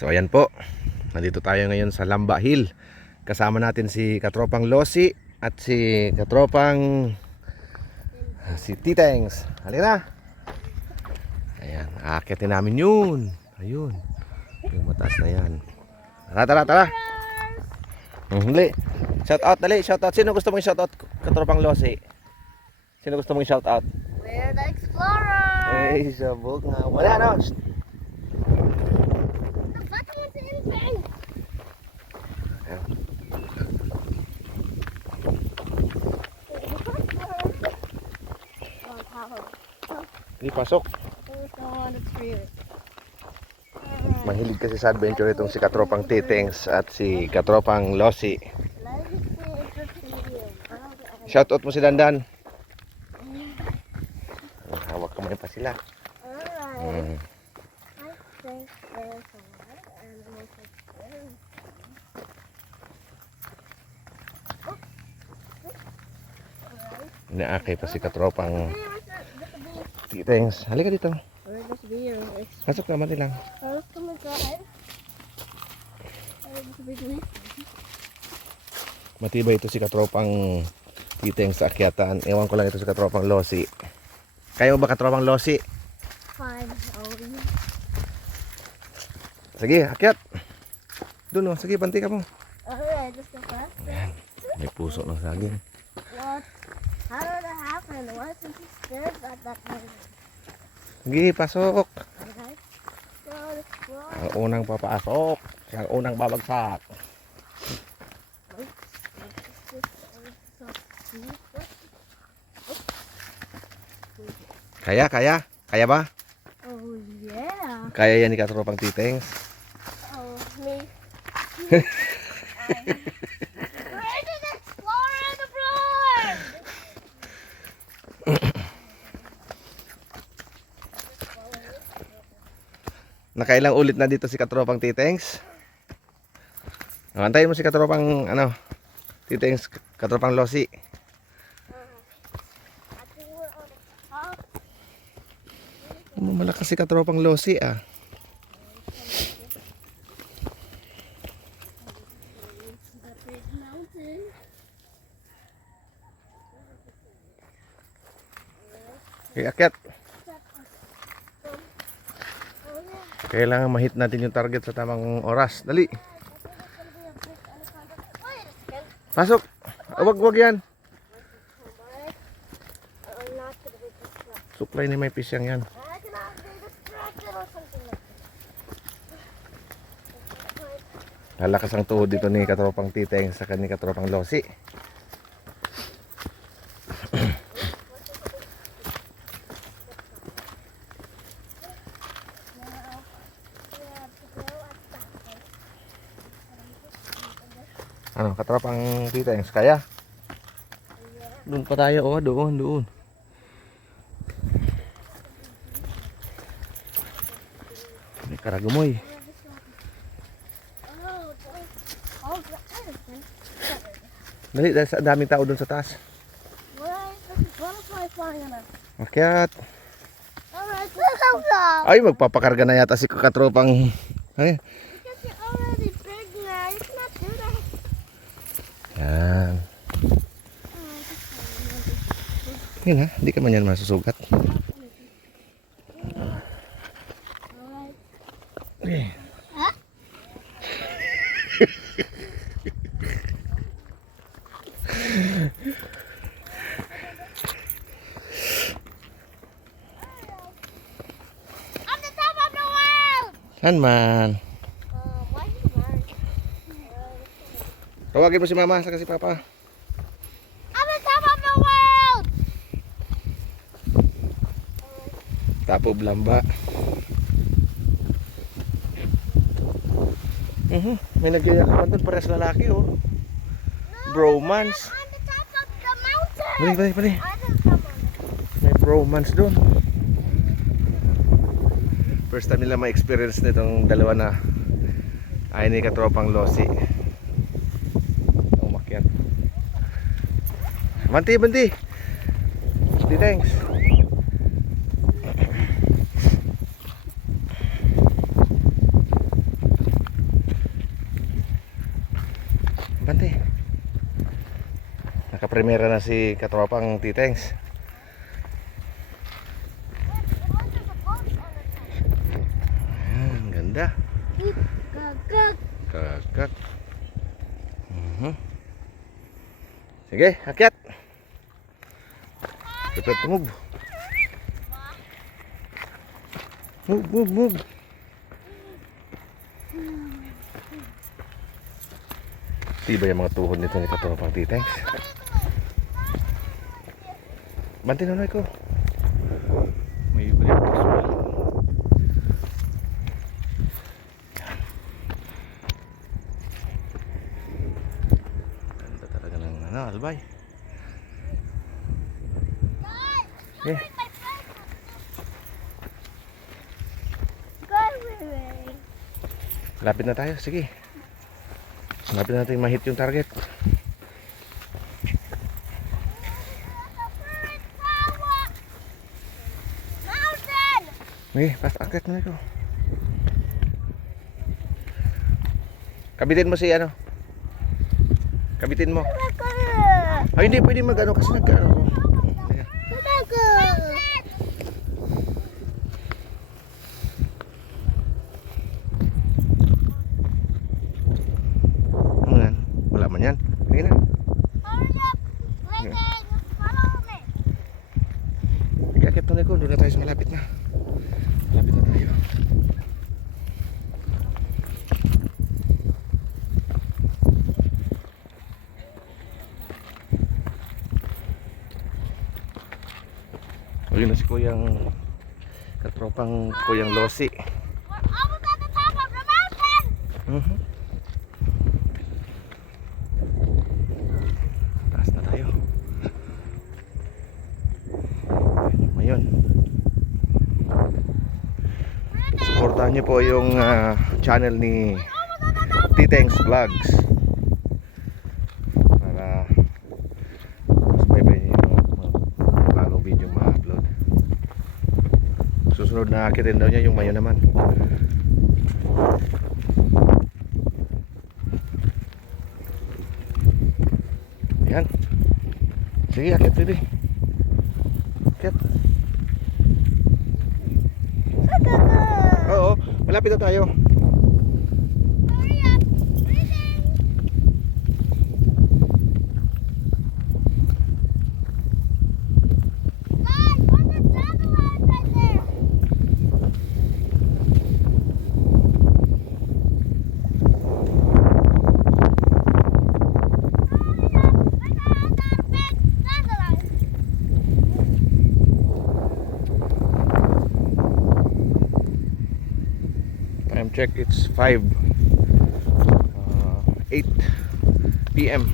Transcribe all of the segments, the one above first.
So ayan po, nandito tayo ngayon sa Lamba Hill. Kasama natin si Katropang Losi at si Katropang si Titengs. Halika na. Ayan, aakyatin namin yun. Ayun, yung mataas na yan. Tara. Huli. Shout out, dali, shout out. Sino gusto mong shout out, Katropang Losi? Sino gusto mong shout out? We're the Explorers! Ay, sabog nga. Wala na. Hindi, pasok. Mahilig kasi sa adventure itong si Katropang Titengs at si Katropang Losi. Shoutout mo si Dandan. Hawak kamay pa sila. Inaakay pa si Katropang Titengs. Halika dito. Pasok naman lang. Matibay ito si Katropang Titengs sa akyatan. Ewan ko lang ito si Katropang Losi. Kaya mo ba Katropang Losi? Fine. Sige, akyat. Doon o. Sige, banti ka mo. Alright, let's go fast. Ayan. May puso ng saging. What? How did that happen? Why isn't he scared at that moment? Sige, pasok. Alright. So, let's go. Ang unang papasok. Ang unang babagsak. Kaya ba? Oh, yeah. Kaya yan ni Katropang Titengs. Oh, me. We're the Explorer of the Blood! Nakailang ulit na dito si Katropang Titengs. Antayin mo si Katropang Titengs, Katropang Losi. I think we're on the top. Malakas si Katropang Losi ah. The big mountain. Okay, akyat. Oh, yeah. Kailangan ma-hit natin yung target sa tamang oras. Dali. I think it's gonna be a big anaconda. Wait a second. Pasok. Wag yan. I'm not gonna be distracted. Supply ni may pisyang yan. I cannot be distracted or something like that. Lalakas ang tuhod dito ni Katropang Titengs sa ni Katropang Losi. Ano, Katropang Titengs, kaya? Doon pa tayo, doon. May karagumoy. Dali, dahil sa daming tao doon sa taas. Butterfly flying in it. Akyat. Alright, let's go. Ay, magpapakarga na yata si Katropang. Ay, Because you're already big now, you cannot do that. yan. Yan ha, hindi ka man yan masusugat. Alright. Okay. Huh? I'm the top of the world! Saan man? Why is it married? Tawagin mo si mama sa si papa. I'm the top of the world! Tapo Lamba. May nagyayakapan doon, parehas lalaki oh. Bromance. I'm the top of the mountain! Bali. I'm the top of the May bromance doon. First time nila ma-experience nitong dalawa na ay ni Katropang Losi. Umakyat. Banti. Thanks. Bante. Nakapremera na si katropang Titengs. Ayan, ganda. Gagag. Kakak. Sige, akyat. Prepare to move. Move. Tiba yung mga tuhod nito ni katropang Titengs. Bante na ko. May balik to suwal. Ganda talaga ng albay. Okay. Lapit na tayo, sige. Lapit na natin ma-hit yung target. Okay, akit mo na ito. Kabitin mo si ano? Kabitin mo. Ay, hindi pwede mag-ano kasi nag-ano ko. Ano yan? Wala man yan. Hindi na. Sige, akit mo na ito. Doon na tayo sa malapit na. Malapit na tayo. Ayun na si Kuyang katropang Kuyang Losi. We're almost at the top of the mountain. Taas na tayo. Ayun. Supportahan niyo po yung channel ni Titengs Vlogs para mas may niyo yung bagong video ma-upload. Susunod na akitin daw niya yung mayo naman. Yan. Sige, akit baby. Akit. Oo, malapit na tayo. Hurry up. Breathing. Guys, what's the dandelion right there? Time check, it's 8 p.m.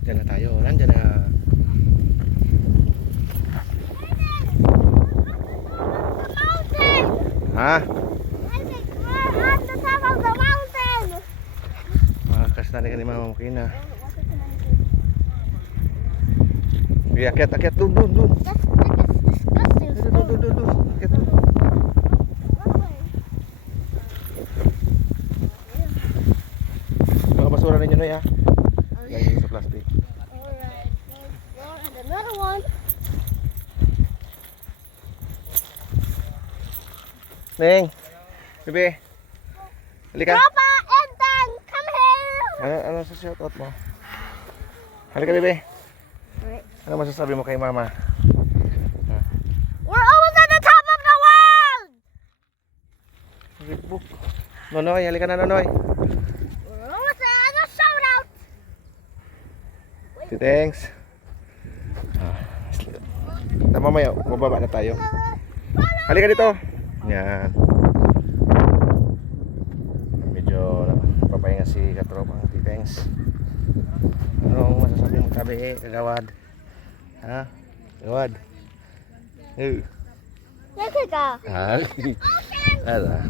Diyan na tayo, nandiyan na. Mountain. Ha? I think we're at the top of the mountain. Makakas na ni Mama Makina. Sige, akyat, dun. That's disgusting. Dun. Akyat dun. Mga basura ninyo na ya. Lagyan sa plastic. Alright, and another one. Neng, bebe. Halika. Papa and Dan, come here. Ano sa shoutout mo? Halika, bebe. Alright. Ano masasabi mo kay Mama? We're almost at the top of the world. Facebook. Nonoy, halika na Nonoy. We're almost at a shout out. Thanks. Mamaya, mababa na tayo. Halika dito. Yan. Medyo papahinga si katropang Titengs. Anong masasabi mo tabi, Gawad? Ha? Gawad? Look at that. Ha? Ala.